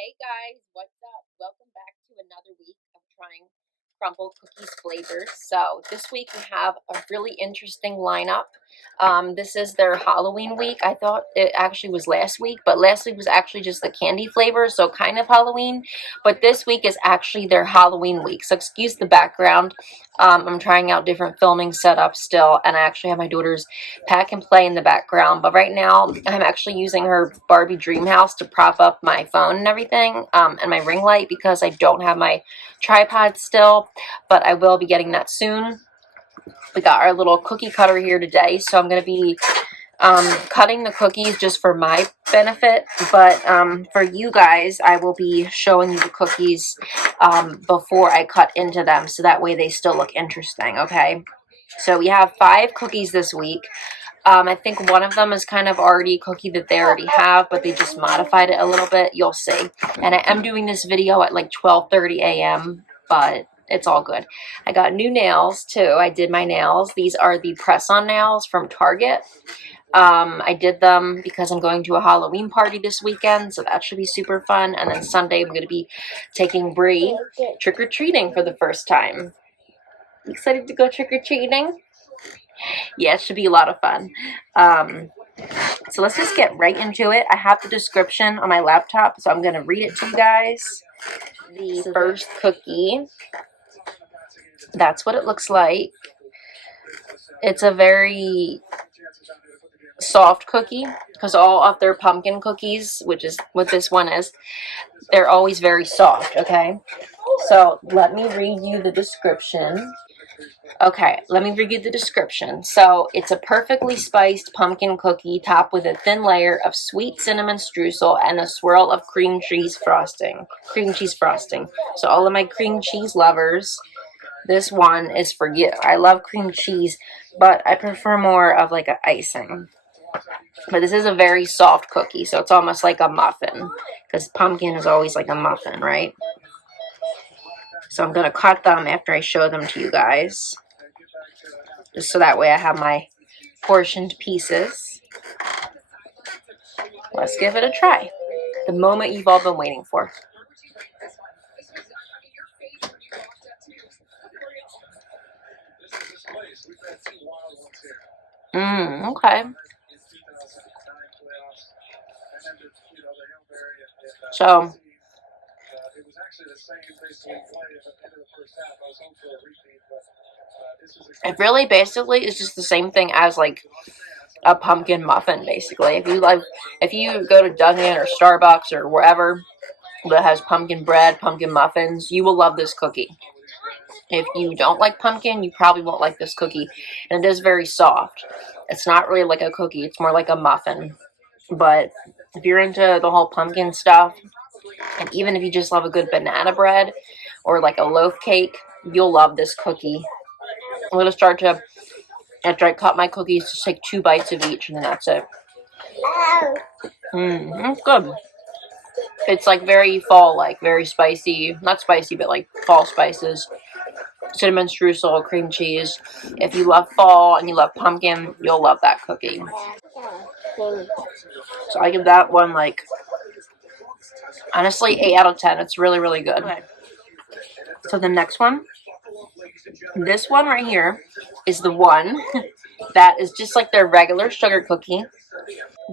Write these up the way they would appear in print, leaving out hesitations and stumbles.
Hey guys, what's up? Welcome back to another week of trying Crumbl Cookies flavors. So this week we have a really interesting lineup. This is their Halloween week. I thought it actually was last week, but last week was actually just the candy flavor, so kind of Halloween. But this week is actually their Halloween week, so excuse the background. I'm trying out different filming setups still, and I actually have my daughter's pack and play in the background. But right now, I'm actually using her Barbie dream house to prop up my phone and everything, and my ring light because I don't have my tripod still, but I will be getting that soon. We got our little cookie cutter here today, so I'm going to be cutting the cookies just for my benefit, but for you guys, I will be showing you the cookies before I cut into them, so that way they still look interesting, okay? So we have 5 cookies this week. I think one of them is kind of already a cookie that they already have, but they just modified it a little bit. You'll see. And I am doing this video at like 12:30 a.m., but it's all good. I got new nails, too. I did my nails. These are the press-on nails from Target. I did them because I'm going to a Halloween party this weekend, so that should be super fun. And then Sunday, I'm going to be taking Bree trick-or-treating for the first time. Excited to go trick-or-treating? Yeah, it should be a lot of fun. So let's just get right into it. I have the description on my laptop, so I'm going to read it to you guys. The first cookie, that's what it looks like. It's a very soft cookie, because all of their pumpkin cookies, which is what this one is, they're always very soft, okay? So let me read you the description. Okay, let me read you the description. So, it's a perfectly spiced pumpkin cookie topped with a thin layer of sweet cinnamon streusel and a swirl of cream cheese frosting. So, all of my cream cheese lovers, this one is for you. I love cream cheese, but I prefer more of like an icing. But this is a very soft cookie, so it's almost like a muffin, because pumpkin is always like a muffin, right? So, I'm going to cut them after I show them to you guys, just so that way I have my portioned pieces. Let's give it a try. The moment you've all been waiting for. Okay. So, it really basically is just the same thing as like a pumpkin muffin, basically. If you go to Dunkin' or Starbucks or wherever that has pumpkin bread, pumpkin muffins, you will love this cookie. If you don't like pumpkin, you probably won't like this cookie. And it is very soft. It's not really like a cookie, it's more like a muffin. But if you're into the whole pumpkin stuff, and even if you just love a good banana bread or like a loaf cake, you'll love this cookie. I'm going to start to, after I cut my cookies, just take 2 bites of each, and then that's it. It's good. It's like very fall-like, very spicy. Not spicy, but like fall spices. Cinnamon streusel, cream cheese. If you love fall and you love pumpkin, you'll love that cookie. So I give that one like, honestly, 8 out of 10. It's really, really good. Okay. So the next one, this one right here is the one that is just like their regular sugar cookie,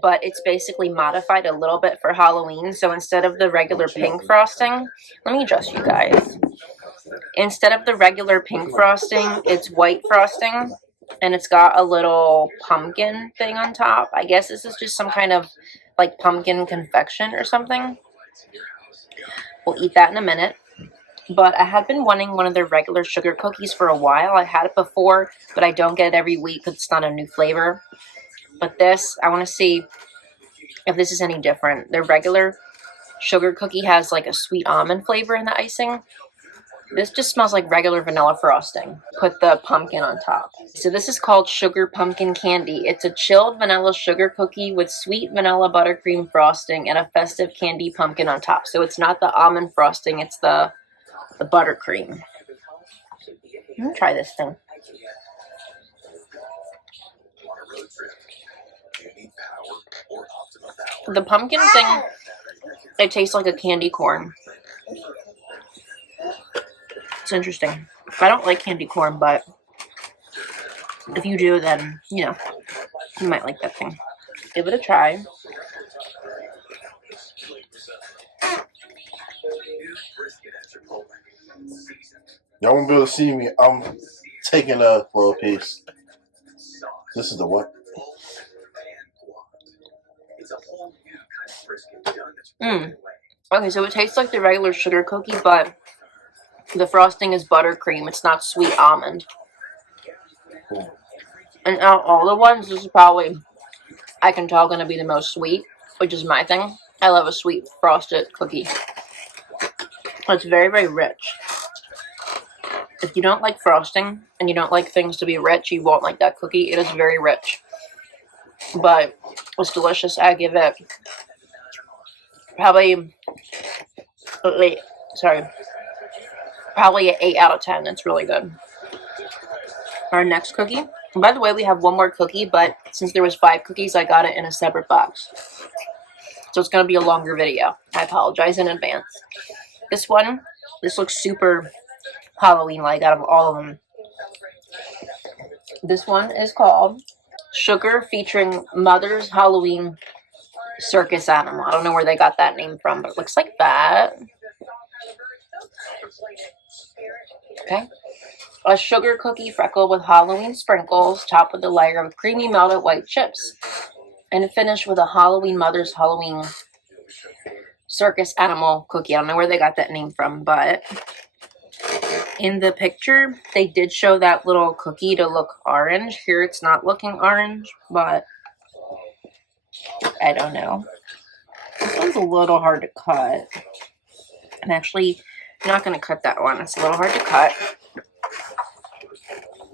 but it's basically modified a little bit for Halloween. So instead of the regular pink frosting, let me adjust you guys. Instead of the regular pink frosting, it's white frosting, and it's got a little pumpkin thing on top. I guess this is just some kind of like pumpkin confection or something. We'll eat that in a minute. But I had been wanting one of their regular sugar cookies for a while. I had it before, but I don't get it every week because it's not a new flavor. But this, I want to see if this is any different. Their regular sugar cookie has like a sweet almond flavor in the icing. This just smells like regular vanilla frosting. Put the pumpkin on top. So this is called Sugar Pumpkin Candy. It's a chilled vanilla sugar cookie with sweet vanilla buttercream frosting and a festive candy pumpkin on top. So it's not the almond frosting, it's the buttercream. Let me try this thing. The pumpkin thing It tastes like a candy corn. It's interesting. I don't like candy corn, but if you do, then, you know, you might like that thing. Give it a try. Y'all won't be able to see me. I'm taking a little piece. This is the what? Okay, so it tastes like the regular sugar cookie, but the frosting is buttercream. It's not sweet almond. And out of all the ones, this is probably, I can tell, going to be the most sweet, which is my thing. I love a sweet frosted cookie. It's very, very rich. If you don't like frosting and you don't like things to be rich, you won't like that cookie. It is very rich. But it's delicious. I give it probably an 8 out of 10. It's really good. Our next cookie. And by the way, we have one more cookie, but since there was 5 cookies, I got it in a separate box. So it's going to be a longer video. I apologize in advance. This looks super Halloween-like out of all of them. This one is called Sugar, featuring Mother's Halloween Circus Animal. I don't know where they got that name from, but it looks like that. Okay. A sugar cookie freckled with Halloween sprinkles, topped with a layer of creamy melted white chips, and finished with a Halloween Mother's Halloween Circus Animal cookie. I don't know where they got that name from, but in the picture, they did show that little cookie to look orange. Here it's not looking orange, but I don't know. This one's a little hard to cut. I'm actually not going to cut that one. It's a little hard to cut.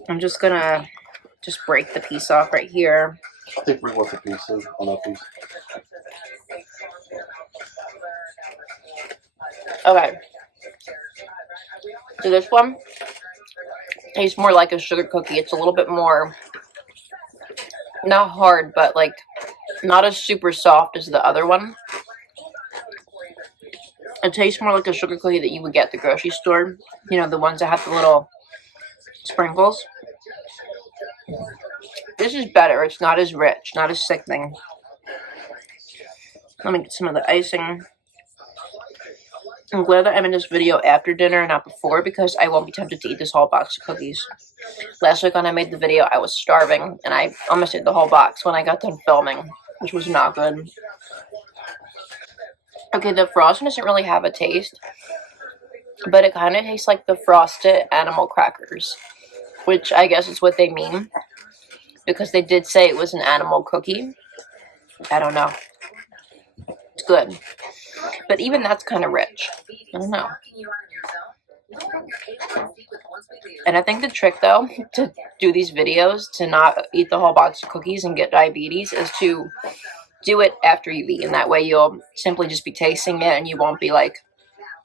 I'm just going to break the piece off right here. I think Rick wants a piece on that piece. Okay. So this one tastes more like a sugar cookie. It's a little bit more, not hard, but like not as super soft as the other one. It tastes more like a sugar cookie that you would get at the grocery store. You know, the ones that have the little sprinkles. This is better. It's not as rich, not as sickening. Let me get some of the icing. I'm glad that I'm in this video after dinner and not before, because I won't be tempted to eat this whole box of cookies. Last week when I made the video, I was starving, and I almost ate the whole box when I got done filming, which was not good. Okay, the frosting doesn't really have a taste, but it kind of tastes like the frosted animal crackers, which I guess is what they mean, because they did say it was an animal cookie. I don't know. It's good. But even that's kind of rich. I don't know. And I think the trick, though, to do these videos, to not eat the whole box of cookies and get diabetes, is to do it after you've eaten. That way you'll simply just be tasting it and you won't be like,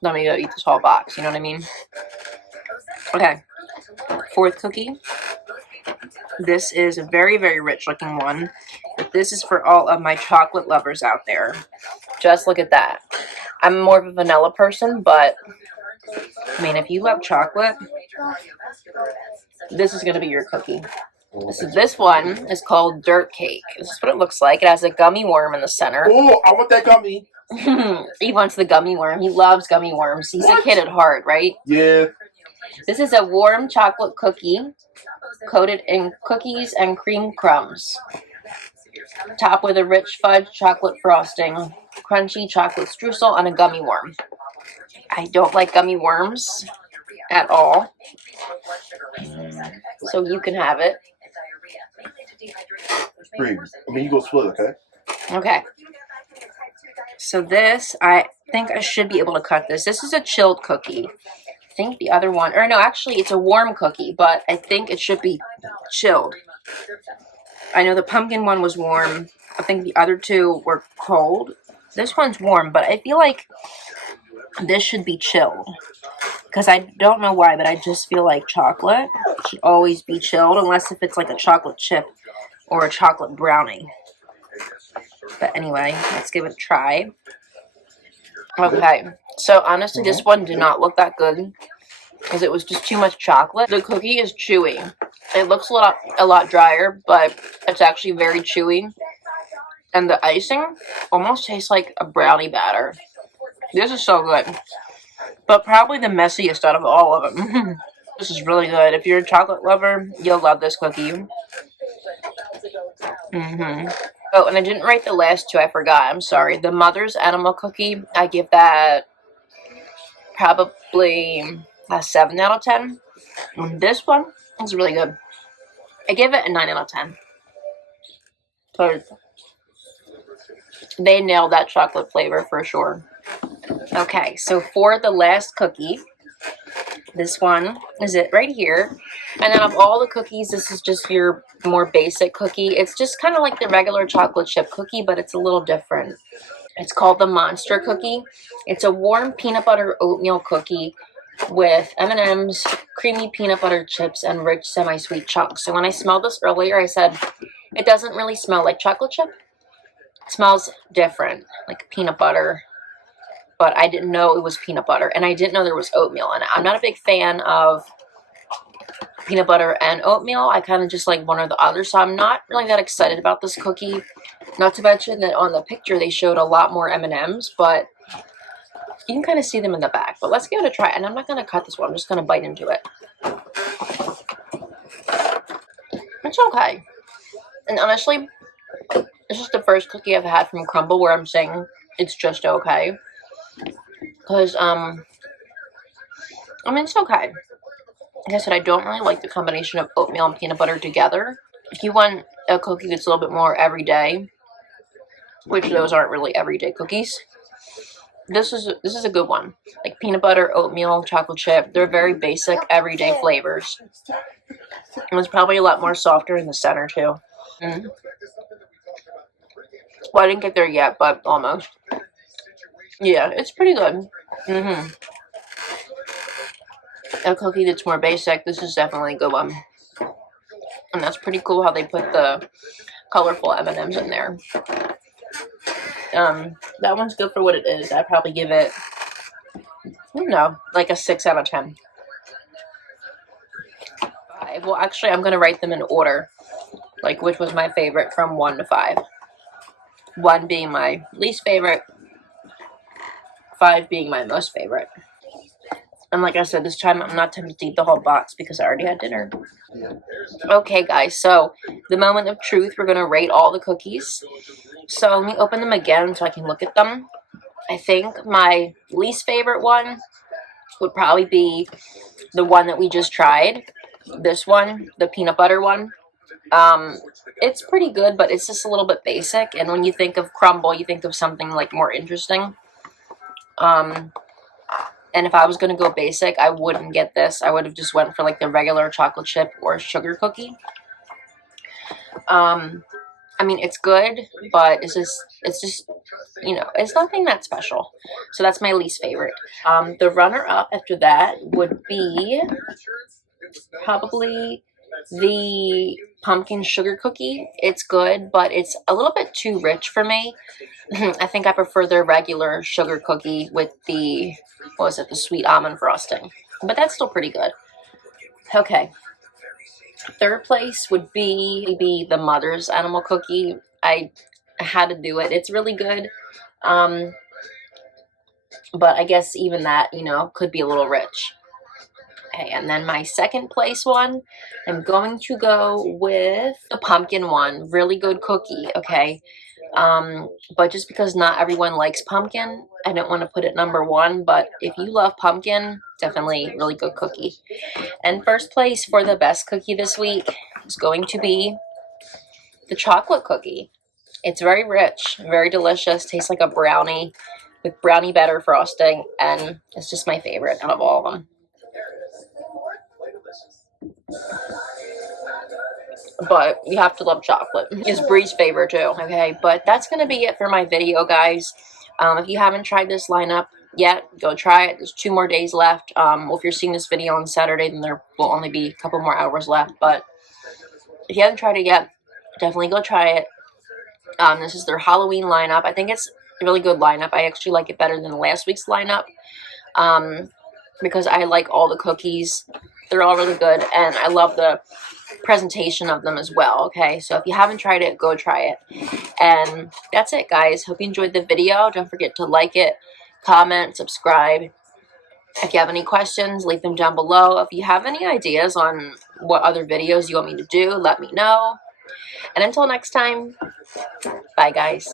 let me go eat this whole box. You know what I mean? Okay. 4th cookie. This is a very, very rich looking one. But this is for all of my chocolate lovers out there. Just look at that. I'm more of a vanilla person, but I mean, if you love chocolate, this is going to be your cookie. So this one is called Dirt Cake. This is what it looks like. It has a gummy worm in the center. Oh, I want that gummy. He wants the gummy worm. He loves gummy worms. He's a kid at heart, right? Yeah. This is a warm chocolate cookie coated in cookies and cream crumbs, topped with a rich fudge chocolate frosting, crunchy chocolate streusel, and a gummy worm. I don't like gummy worms at all, so you can have it. Free. I mean, you go split, okay? Okay. So this, I think I should be able to cut this. This is a chilled cookie. I think the other one, or no, actually it's a warm cookie, but I think it should be chilled. I know the pumpkin one was warm. I think the other 2 were cold. This one's warm, but I feel like this should be chilled. Because I don't know why, but I just feel like chocolate should always be chilled, unless if it's like a chocolate chip or a chocolate brownie. But anyway, let's give it a try. Okay, so honestly, this one did not look that good because it was just too much chocolate. The cookie is chewy. It looks a lot drier, but it's actually very chewy. And the icing almost tastes like a brownie batter. This is so good. But probably the messiest out of all of them. This is really good. If you're a chocolate lover, you'll love this cookie. Oh, and I didn't write the last two. I forgot. I'm sorry. The Mother's Animal Cookie, I give that probably a 7 out of 10. And this one is really good. I give it a 9 out of 10. Because they nailed that chocolate flavor for sure. Okay, so for the last cookie, this one is it right here. And then of all the cookies, this is just your more basic cookie. It's just kind of like the regular chocolate chip cookie, but it's a little different. It's called the Monster Cookie. It's a warm peanut butter oatmeal cookie with M&M's, creamy peanut butter chips, and rich semi-sweet chunks. So when I smelled this earlier, I said, it doesn't really smell like chocolate chip. It smells different, like peanut butter. But I didn't know it was peanut butter, and I didn't know there was oatmeal in it. I'm not a big fan of peanut butter and oatmeal. I kind of just like one or the other, so I'm not really that excited about this cookie. Not to mention that on the picture they showed a lot more M&Ms, but you can kind of see them in the back. But let's give it a try, and I'm not going to cut this one. I'm just going to bite into it. It's okay. And honestly, this is the first cookie I've had from Crumbl where I'm saying it's just okay. Because, I mean, it's okay. Like I said, I don't really like the combination of oatmeal and peanut butter together. If you want a cookie that's a little bit more everyday, which those aren't really everyday cookies, this is a good one. Like peanut butter, oatmeal, chocolate chip. They're very basic, everyday flavors. And it's probably a lot more softer in the center, too. Well, I didn't get there yet, but almost. Yeah, it's pretty good. A cookie that's more basic, this is definitely a good one. And that's pretty cool how they put the colorful M&Ms in there. That one's good for what it is. I'd probably give it, I don't know, like a 6 out of 10. 5. Well, actually, I'm going to write them in order. Like, which was my favorite from 1 to 5. 1 being my least favorite. 5 being my most favorite. And like I said, this time I'm not tempted to eat the whole box because I already had dinner. Okay, guys, so the moment of truth, we're going to rate all the cookies. So let me open them again so I can look at them. I think my least favorite one would probably be the one that we just tried. This one, the peanut butter one. It's pretty good, but it's just a little bit basic. And when you think of Crumbl, you think of something like more interesting. And if I was going to go basic, I wouldn't get this. I would have just went for like the regular chocolate chip or sugar cookie. I mean, it's good, but it's just, you know, it's nothing that special. So that's my least favorite. The runner-up after that would be probably the pumpkin sugar cookie. It's good, but it's a little bit too rich for me. I think I prefer the regular sugar cookie with the, what was it, the sweet almond frosting. But that's still pretty good. Okay. Third place would be the Mother's Animal Cookie. I had to do it. It's really good. But I guess even that, you know, could be a little rich. Okay, and then my second place one, I'm going to go with the pumpkin one. Really good cookie, okay? But just because not everyone likes pumpkin, I don't want to put it number 1. But if you love pumpkin, definitely really good cookie. And first place for the best cookie this week is going to be the chocolate cookie. It's very rich, very delicious, tastes like a brownie with brownie batter frosting, and it's just my favorite out of all of them. But you have to love chocolate. It's Bree's favorite too. Okay, but that's going to be it for my video, guys. If you haven't tried this lineup yet, go try it. There's 2 more days left. Well, if you're seeing this video on Saturday, then there will only be a couple more hours left. But if you haven't tried it yet, definitely go try it. This is their Halloween lineup. I think it's really good lineup. I actually like it better than last week's lineup because I like all the cookies. They're all really good, and I love the presentation of them as well. Okay, so if you haven't tried it, go try it. And that's it, guys. Hope you enjoyed the video. Don't forget to like it, comment, subscribe. If you have any questions, leave them down below. If you have any ideas on what other videos you want me to do, let me know. And until next time, bye, guys.